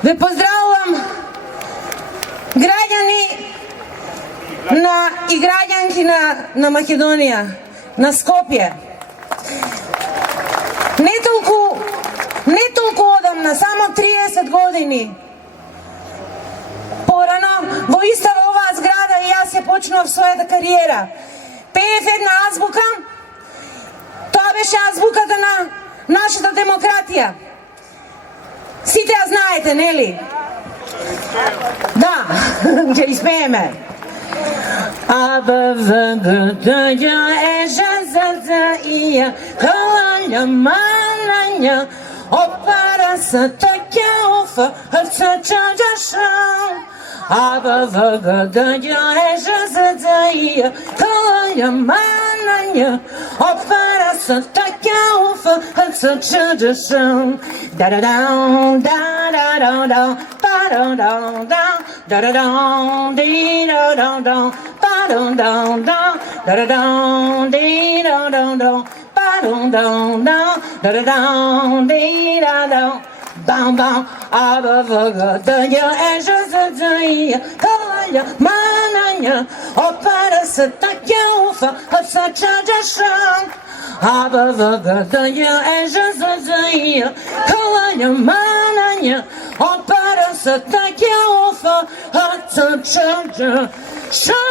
Ве поздравувам, граѓани и граѓанки на Македонија, на Скопје. Не толку одамна, само 30 години порано, во истава оваа зграда и јас ја почнував својата кариера. Пеев една азбука, тоа беше азбуката на нашата демократија. Сите ја знаете, нели? Да, ќе ви спееме. А Б В Г Д Ջ Е Ж З Ц И Ја К Л Њ М Н Њ О П Р С Т Қ У Ф Х Ц Ч Џ Ш А Б В Г Д Ջ Е Ж З Ц И Ја К Л Њ М Н Њ О П Р С Т Қ У Ф Х Ц Ч Џ Ш Да да да да да да да ba dum dum dum da da dum dee da dum dum ba dum dum dum da da dum dee da dum dum ba dum dum dum da da dum dee da dum bam bam a ba va ga da ya e je se zi ka ya ma na ya o para se ta ya u fa ha sa cha ja sha a ba va ga da ya e je se zi ka ya ma na ya o para se ta ya u fa ha sa cha ja sha